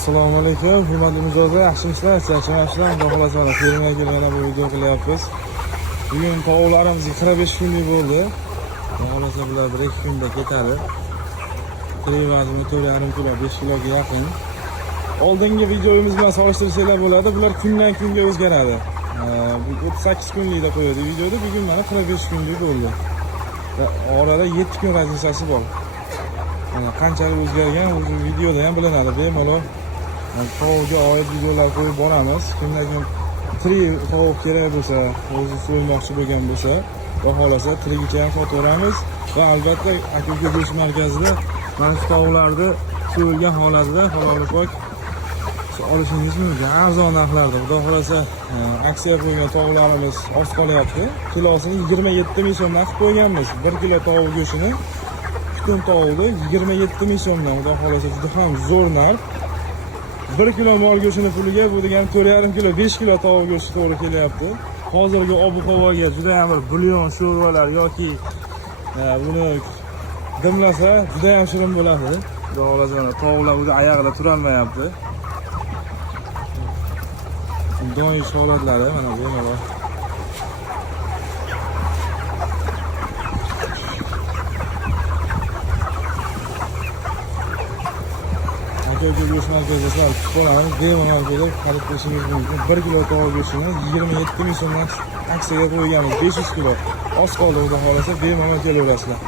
Assalomu alaykum, hurmatli mijozlar, yaxshimisizlar? Charchamasizlar? Xudo xolasa mana fermaga kelib mana bu video qilyapmiz. Bugun tovuqlarimiz 45 kunlik bo'ldi. Xudo xolasa bular 1-2 kunda ketadi. Kiloy vazni 4,5 kilo, 5 kiloga yaqin. Oldingi videomiz bilan solishtirsanglar bo'ladi. Bular kundan kunga o'zgaradi. Bu 38 kunlikda qo'yadi videoda, bugun mana 45 kunlik bo'ldi. Va orada 7 kun raznikasi bor. Mana qanchalik o'zgargan o'sha videoda ham bilinadi. Bemalol tovuqga oid videolar qo'yib boramiz. Kimda kim tirik tovuq kerak bo'lsa, o'zi so'ymoqchi bo'lgan bo'lsa, va xolasa tirigicha ham sotaveramiz. Va albatta aka-uka go'sht markazida mana shu tovuqlarni so'yilgan holatida halol pok olishingiz mumkin. Arzon narxlarda. Xudo xolasa aksiya qo'ygan tovuqlarimiz oz qolyapti. Kilosini 27 ming so'mdan qilib qo'yganmiz. 1 kilo tovuq go'shtini butun tovuqni 27 ming so'mdan. Xudo xolasa juda ham zo'r narx. 1 kilo mol go'shtini puliga bu degani 4,5 kilo, 5 kilo tovuq go'shti to'g'ri kelyapti. Hozirgi ob-havoga juda ham bir bulyon sho'rvalar yoki buni dimlasa juda ham shirin bo'ladi. Xudo xolasa tovuqlar o'zi oyog'ida tura olmayapti. Doim holatlari mana bu mana. Aka-uka go'sht markazida qolamiz, bemalol kelib xarid qilishingiz mumkin. 1 kilo tovuq go'shtini 27 ming so'mdan aksiyaga qo'yganmiz, 500 kilo. Oz qoldi, xudo xolasa bemalol kelaverasizlar.